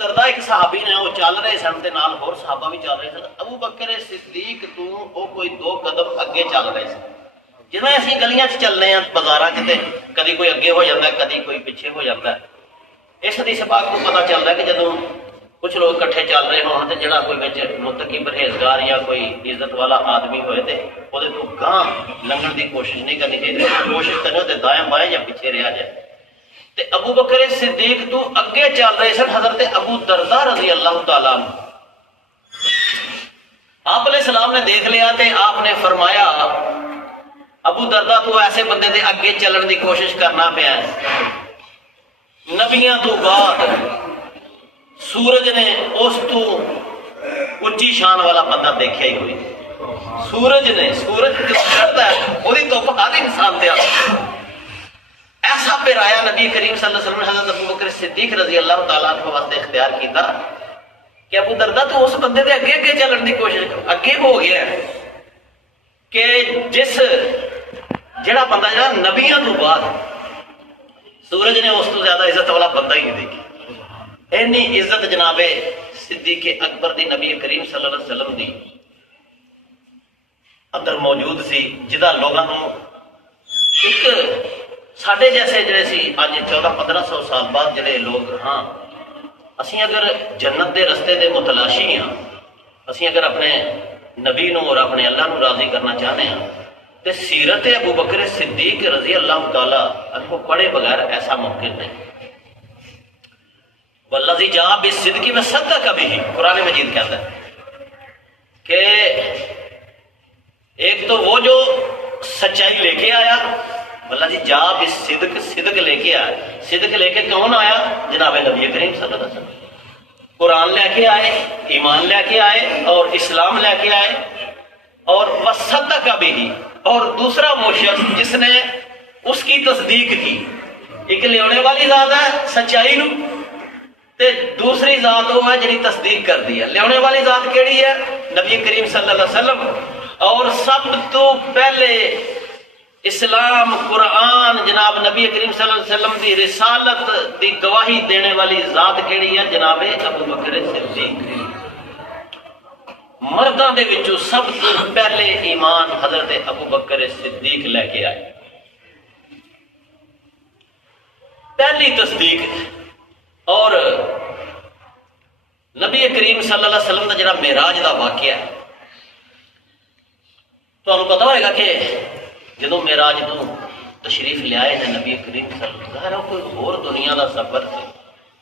دردا ایک صحابی نے وہ چل رہے سن تے نال ہور صحابہ بھی چل رہے سن. ابو بکر صدیق تو وہ کوئی 2 قدم اگے چل رہے سن. جویں اسی گلیاں چلنے ہیں بازاراں تے کدی کوئی اگے ہو جاتا ہے کدی کوئی پیچھے ہو جاتا ہے. اس حدیث پاک کو پتہ چلتا ہے کہ جدوں کچھ لوگ کٹھے چل رہے ہون تے جڑا کوئی وچ متقی پرہیزگار یا کوئی عزت والا آدمی ہوئے تے وہ تو گاں لنگن دی کوشش نہیں کرنی چاہیے. کوشش کرنی تے دائیں بائیں یا پیچھے رہا جائے. تے ابو بکر صدیق تو اگے چل رہے سن حضرت ابو درداء رضی اللہ تعالیٰ عنہ. آپ علیہ السلام نے دیکھ لیا تے آپ نے فرمایا ابو درداء تو ایسے بندے دے اگے چلن دی کوشش کرنا پیا ہے. نبیاں تو بعد سورج نے اس تو اچھی شان والا بندہ دیکھا ہی ہوئی. سورج چڑھتا ہے وہی دھوپ ہر انسان تے ایسا پیرایا نبی کریم صلی اللہ علیہ وسلم نے حضرت ابو بکر صدیق رضی اللہ تعالیٰ عنہ واسطے اختیار کیتا کہ ابو درداء تو اس بندے دے اگے چلن دی کوشش کر. اگے ہو گیا کہ جڑا بندہ جڑا نبیوں تو بعد سورج نے اس تو زیادہ عزت والا بندہ ہی نہیں دیکھی. اینی عزت جناب صدیق اکبر دی نبی کریم صلی اللہ علیہ وسلم دی اندر موجود سی جدا لوگوں ایک ساڈے جیسے جڑے سی اج 1400-1500 سال بعد جڑے لوگ ہاں اسی اگر جنت دے رستے دے متلاشی ہاں اسی اگر اپنے نبی نو اور اپنے اللہ نو راضی کرنا چاہتے ہیں تو سیرت ابو بکر صدیق رضی اللہ تعالیٰ عنہ پڑھے بغیر ایسا ممکن نہیں. والذی جاء بالصدق وصدق بہ قرآن مجید کہتا ہے کہ ایک تو وہ جو سچائی لے کے آیا والذی جاء بالصدق صدق لے کے آیا. صدق لے کے کون آیا؟ جناب نبی کریم صلی اللہ علیہ وسلم. قرآن لے کے آئے, ایمان لے کے آئے اور اسلام لے کے آئے. اور وصدق بہ اور دوسرا وہ شخص جس نے اس کی تصدیق کی. ایک لیونے والی ذات ہے سچائی نو تے دوسری ذات وہ ہے جنہی تصدیق کر دی ہے. لیونے والی ذات کیڑی ہے؟ نبی کریم صلی اللہ علیہ وسلم. اور سب تو پہلے اسلام قرآن جناب نبی کریم صلی اللہ علیہ وسلم دی رسالت دی گواہی دینے والی ذات کیڑی ہے؟ جناب ابو بکر صدیق. مرداں دے وچوں سب تو پہلے ایمان حضرت ابو بکر صدیق لے کے آئے. پہلی تصدیق. اور نبی کریم صلی اللہ علیہ وسلم دا جڑا معراج دا واقعہ ہے تو آپ کو پتا ہوئے گا کہ جدو معراج تو تشریف لے آئے ہیں نبی کریم صلی اللہ علیہ وسلم کوئی اور دنیا دا سفر تھے.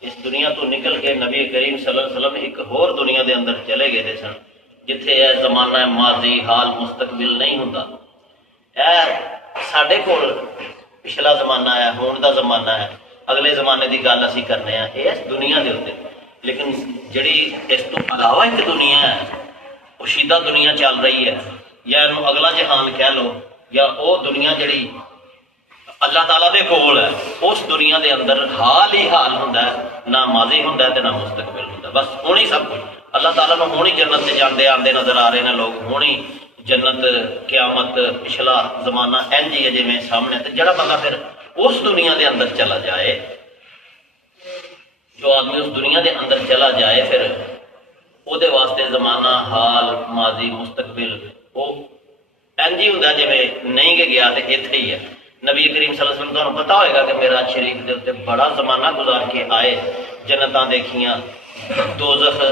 اس دنیا تو نکل کے نبی کریم صلی اللہ علیہ وسلم ایک اور دنیا دے اندر چلے گئے تھے سن جتھے اے زمانہ ماضی حال مستقبل نہیں ہوندا. اے ساڈے کول پچھلا زمانہ ہے, ہون دا زمانہ ہے, اگلے زمانے دی گل اسی کرنے ہیں اس دنیا دے اوتے. لیکن جڑی اس تو علاوہ ایک دنیا ہے پوشیدہ دنیا چل رہی ہے یا انہوں اگلا جہان کہہ لو یا وہ دنیا جڑی اللہ تعالیٰ دے کول ہے اس دنیا دے اندر حال ہی حال ہوندا ہے, نہ ماضی ہوندا ہے تے نہ مستقبل ہوندا. بس ہونی سب کچھ اللہ تعالیٰ نے ہونی جنت سے جاندے آندے نظر آ رہے ہیں لوگ. ہونی جنت قیامت پچھلا زمانہ انج ہی ہے جویں سامنے. تے جڑا بندہ پھر اس دنیا دے اندر چلا جائے, جو آدمی اس دنیا دے اندر چلا جائے پھر وہ دے واسطے زمانہ حال ماضی مستقبل وہ انج ہی ہوندا جویں نہیں کہ گیا تے ایتھے ہی ہے. نبی کریم صلی اللہ علیہ وسلم کو پتا ہوئے گا کہ معراج شریف دے اوتے بڑا زمانہ گزار کے آئے, جنتاں دیکھیاں, دوزخ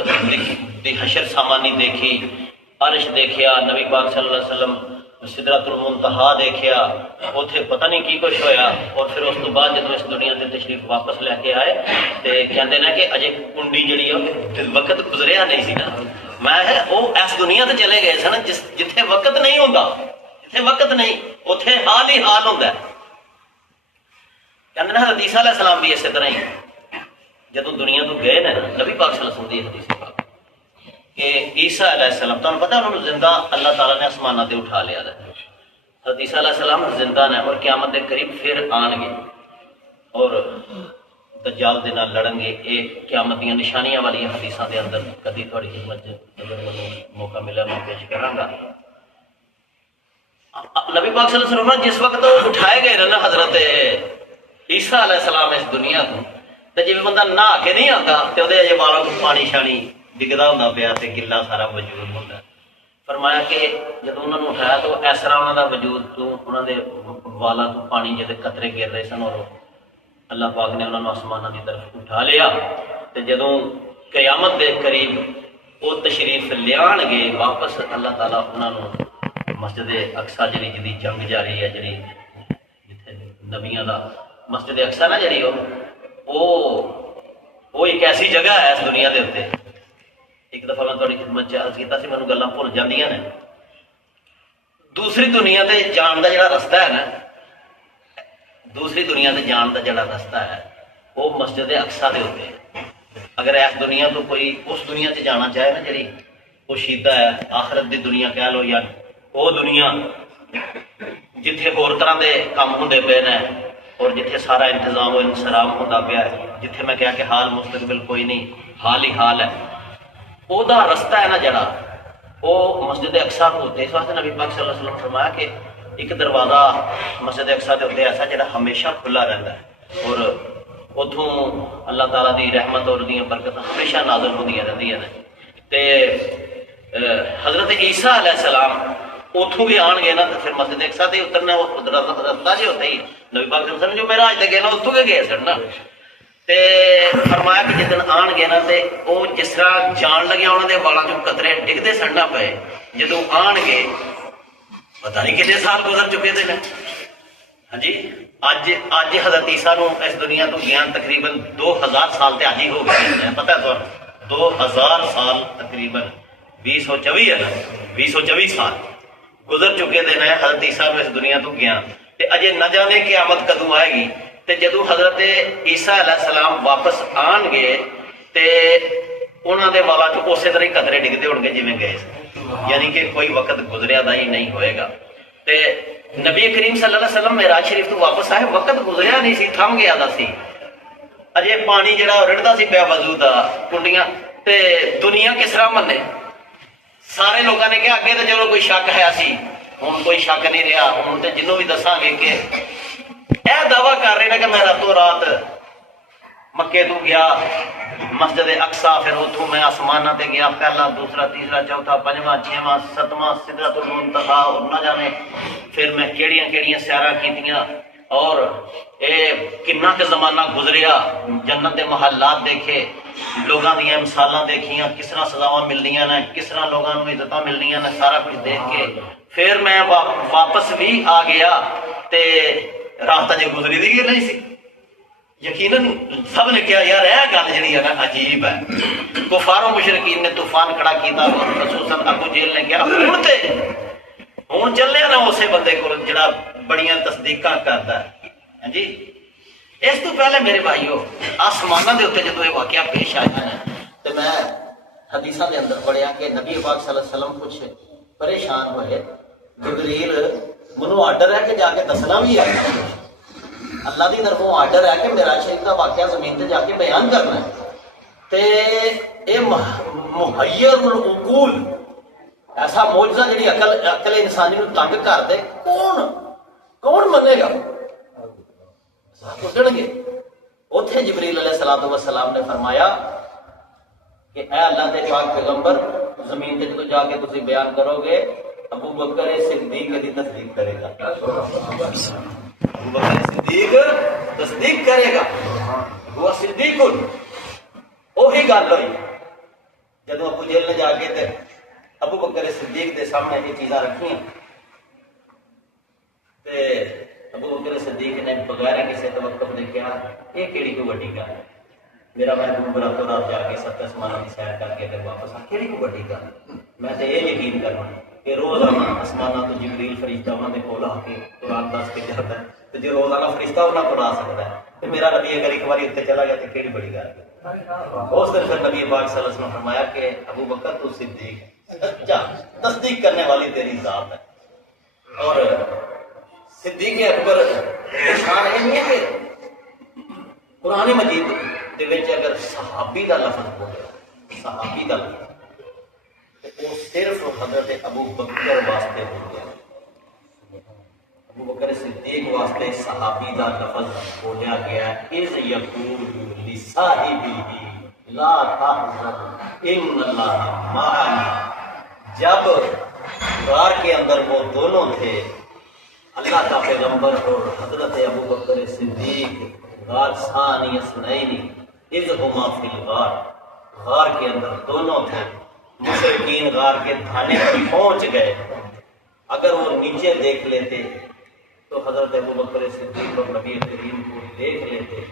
دی حشر سامانی دیکھی, عرش دیکھیا, نبی پاک صلی اللہ علیہ وسلم سدرۃ المنتہا دیکھیا, اوتھے پتہ نہیں کی کچھ ہویا. اور پھر اس تو بعد جب اس دنیا دے تشریف واپس لے کے آئے تے کہندے نا کہ اجے کنڈی جڑی ہے وقت گزریا نہیں سی نا. میں وہ اس دنیا تے چلے گئے سن جتھے وقت نہیں ہوندا, جتھے وقت نہیں اوتھے حال ہی حال ہوندا ہے. کہندے نا حضرت عیسیٰ علیہ السلام بھی اسی طرح ہی جدوں دنیا تو گئے نا نبی پاک صلی اللہ علیہ وسلم دی حدیث پاک کہ عیسیٰ علیہ السلام تمہیں پتہ انہوں نے زندہ اللہ تعالیٰ نے آسمانہ تے اٹھا لیا ہے. حضرت عیسیٰ علیہ السلام زندہ نے اور قیامت کے قریب پھر آن گے اور دجال دے نال لڑن گے. ایک قیامت دیاں نشانیاں والی حدیثاں دے اندر کدی تھوڑی خدمت اگر مجھے موقع ملا میں پیش کراں گا. نبی پاک صلی اللہ علیہ وسلم جس وقت اٹھائے گئے نا حضرت عیسیٰ علیہ السلام اس دنیا کو تو جی بندہ نہا کے نہیں آتا تو وہ اجے والا کو پانی شانی ڈگتا ہوں پیا تو گلا سارا وجود ہوتا. فرمایا کہ جب انہوں نے اٹھایا تو اس طرح انہوں کا وجود تو انہوں نے والا تو پانی جیسے قطرے گر رہے سن اور اللہ پاک نے انہوں نے آسمانوں کی طرف اٹھا لیا. تو جدوں قیامت دے قریب وہ تشریف لیان گے واپس اللہ تعالیٰ انہوں نے مسجد اقصی جی جنگ جاری ہے جی جتنے نبیاں دا مسجد اقصی نا جی وہ ایک ایسی جگہ ہے اس دنیا کے اتنے. ایک دفعہ میں تھوڑی خدمت عرض کیا سی مینوں گلاں بھول جاندیاں نے. دوسری دنیا تے جان دا جڑا رستہ ہے نا دوسری دنیا تے جان دا جڑا رستہ ہے وہ مسجد اقصی دے ہوتے ہیں. اگر اس دنیا تو کوئی اس دنیا تے جانا چاہے نا جڑی وہ شیدہ ہے آخرت دی دنیا کہہ لو یا وہ دنیا جتھے ہور طرح دے کام ہوندے پے نے اور جتھے سارا انتظام و انصرام ہوندا پیا ہے جتھے میں کہا کہ حال مستقبل کوئی نہیں حال ہی حال ہے وہ دا رستہ ہے نا جڑا وہ مسجد اقصی کو ہوتے. اس واسطے نبی پاک صلی اللہ علیہ وسلم فرمایا کہ ایک دروازہ مسجد اقصی دے ہوتے ایسا جڑا ہمیشہ کھلا رہتا ہے اور اتوں اللہ تعالیٰ دی رحمت اور دیاں برکت ہمیشہ نازل ہوندیاں رہندیاں نے. تے حضرت عیسیٰ علیہ السلام اتوں بھی آن گے نا تو پھر مسجد اقصی تے اترنا وہ رستہ جی ہوتا ہی نبی پاک صلی اللہ علیہ وسلم جو میرا آج تک گئے نا اتوں کے گئے سن نا. تے فرمایا کہ جدن آن گے نا تے وہ جس طرح جان لگیا انہوں نے والا جو قطرے ڈگتے سڑنا پے جدو آن گے پتہ نہیں کتنے سال گزر چکے تھے نا. ہاں جی اج حضرت عیسیٰ نو اس دنیا تو گیا تقریباً 2000 سال تے اج ہی ہو گئے پتہ ہے تو 2000 سال تقریباً 2024 ہے نا 2024 سال گزر چکے تھے نا حضرت عیسیٰ نو اس دنیا تو گیا تے اجے نہ جانے قیامت کدوں آئے گی. تے جدو حضرت عیسیٰ علیہ السلام واپس آن گے تے انہوں دے والا چ اسی طرح ہی قطرے ڈگتے ہو گے جی گئے یعنی کہ کوئی وقت گزریا دا ہی نہیں ہوئے گا. تے نبی کریم صلی اللہ علیہ وسلم معراج شریف تو واپس آئے وقت گزریا نہیں سی تھم گیا دا سی اجے پانی جڑا رڑدا سی پیا وضو دا کنڈیاں تے دنیا کس طرح منے. سارے لوگوں نے کہا اگے تو چلو کوئی شک ہے سی ہوں کوئی شک نہیں رہا ہوں تو جنوں بھی دساں گے کہ یہ دعویٰ کر رہے ہیں کہ میں راتوں رات مکے تو گیا مسجد اقصی پھر اتوں میں آسمانہ تے گیا پہلا دوسرا تیسرا چوتھا پنجواں چھواں ستواں سدرۃ المنتہا اور نہ جانے پھر میں کیڑیاں کیڑیاں سیاراں کیتیاں اور اے کنا کے زمانہ گزریا جنت دے محلات دیکھے لوگاں دیاں مثالاں دیکھیاں کس طرح سزاواں ملنیاں نے کس طرح لوگاں نوں عزتاں ملنیاں نے سارا کچھ دیکھ کے پھر میں واپس بھی آ گیا تے راستہ جو گزری دی نہیں سی. یقیناً سب نے کہا یار یہ گل جڑی ہے نا عجیب ہے. کفار و مشرکین نے طوفان کھڑا کیتا اور خصوصاً ابو جہل نے کہا ہوں چلے نا اسے بندے کو جڑا بڑیاں تصدیقاں کرتا ہے. ہاں جی اس تو پہلے میرے بھائیو آسمانہ دے اتنے جدو یہ واقعہ پیش آیا ہے تو میں حدیثاں دے اندر پڑھیا کہ نبی پاک صلی اللہ علیہ وسلم کچھ پریشان ہوئے. جبریل منو آرڈر ہے کہ جا کے دسنا بھی ہے اللہ کی طرفوں آرڈر ہے کہ معراج شریف کا واقعہ زمین تے جا کے بیان کرنا ہے تے اے محیر العقول ایسا معجزہ جڑی عقل انسانی نو تنگ کر دے کون منے گا. اٹھن گے اتنے جبریل علیہ الصلوۃ والسلام نے فرمایا کہ اے اللہ دے پاک پیغمبر زمین تے جدوں جا کے تسی بیان کرو گے ابو بکر صدیق کی تصدیق کرے گا. ابو بکر صدیق تصدیق کرے گا وہ صدیق وہی گل ہوئی جدو ابو جہل نے جا کے ابو بکر صدیق دے سامنے یہ چیزاں رکھیاں تے ابو بکر صدیق نے بغیر کسی توقف نے کہا یہ کیڑی کوئی وڈی گل ہے میرا محبوب راتوں رات جا کے ست آسمانوں کی سیر کر کے اگر واپس آ کیڑی کوئی وڈی گل میں تو یہ یقین کرنا کہ روزانہ آسمانہ تو جبریل فرشتہ انہوں نے کول آ کے قرآن دس کے جاتا ہے تو جو روزانہ فرشتہ انہوں کو آ سکتا ہے تو میرا نبی اگر ایک بار اتنے چلا گیا تو کیڑی بڑی گل ہے. اس دن پھر نبی پاک صلی اللہ علیہ وسلم فرمایا کہ ابو بکر تو صدیق سچا تصدیق کرنے والی تیری ذات ہے. اور صدیق اکبر شان یہ نہیں ہے کہ قرآن مجید دے وچ اگر صحابی دا لفظ بولے صحابی دا لفظ وہ صرف حضرت ابو بکر واسطے ہو گیا. ابو بکر صدیق واسطے صحابی دا لفظ بولیا گیا اذ یقول بصاحبه لا تحزن ان اللہ معنا۔ جب غار کے اندر وہ دونوں تھے، اللہ کا پیغمبر اور حضرت ابوبکر صدیق، غار ثانی اثنین اذ ہما فی الغار، غار کے اندر دونوں تھے، مشرکین غار کے دھانے پر پہنچ گئے۔ اگر وہ نیچے دیکھ لیتے تو حضرت ابوبکر صدیق اور نبی کریم کو دیکھ لیتے۔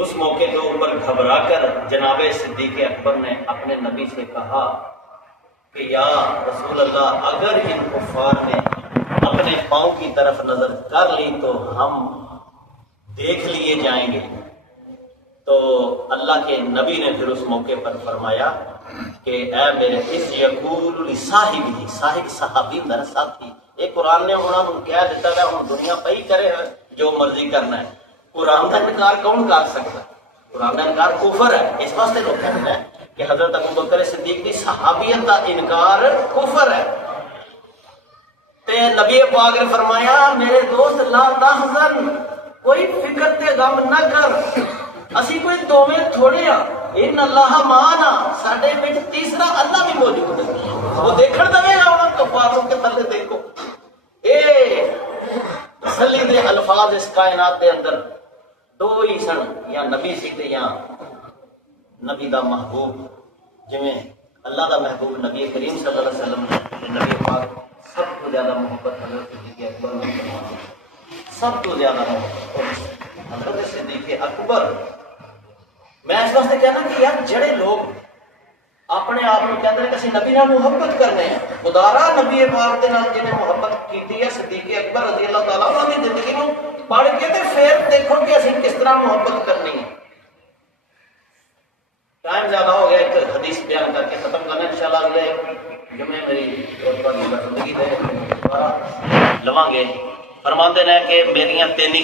اس موقع کے اوپر گھبرا کر جناب صدیق اکبر نے اپنے نبی سے کہا کہ یا رسول اللہ، اگر ان کفار نے اپنے پاؤں کی طرف نظر کر لی تو ہم دیکھ لیے جائیں گے۔ تو اللہ کے نبی نے پھر اس موقع پر فرمایا کہ اے میرے اس یقول لصاحبہ، صاحب صحابی میرا ساتھی، یہ قرآن نے انہوں کہہ دیتا ہے ہم دنیا پہ ہی کرے جو مرضی کرنا ہے۔ قرآن کا انکار کون کر سکتا ہے؟ قرآن کا انکار کفر ہے۔ اس واسطے لوگ کہتے ہیں کہ حضرت ابوبکر صدیق کی صحابیت کا انکار کفر ہے۔ تے نبی پاک نے فرمایا میرے دوست لا تحزن، کوئی فکر تے غم نہ کر، اسی کوئی دوویں تھوڑے ہاں، ان اللہ معنا، ساڈے وچ تیسرا اللہ بھی موجود ہے، وہ دیکھن دے گا انہاں کفاروں کے تھلے دیکھو۔ اے تسلی دے الفاظ اس کائنات دے اندر دو ہی سن، یا نبی سی تے یا نبی دا محبوب۔ جویں اللہ دا محبوب نبی کریم صلی اللہ علیہ وسلم نے نبی پاک سب تو زیادہ محبت حضرت صدیق اکبر نے فرمائی، سب تو زیادہ محبت حضرت صدیق اکبر۔ میں اس واسطے کہنا کہ یار جڑے لوگ اپنے آپ کو کہتے ہیں کہ اسی نبی نال محبت کرنے ہیں، خدارا نبی پاک دے نال جنہیں محبت کیتی ہے صدیق اکبر رضی اللہ تعالیٰ عنہ دی زندگی کو پڑھ کے تے پھر دیکھو کہ اسی کس طرح محبت کرنی ہے۔ ٹائم زیادہ ہو گیا، ایک حدیث بیان کر کے ختم کرنا انشاءاللہ اگلے جمعے میری اور پر زندگی دے دوبارہ لواں گے۔ فرماتے ہیں کہ میریاں تین ہی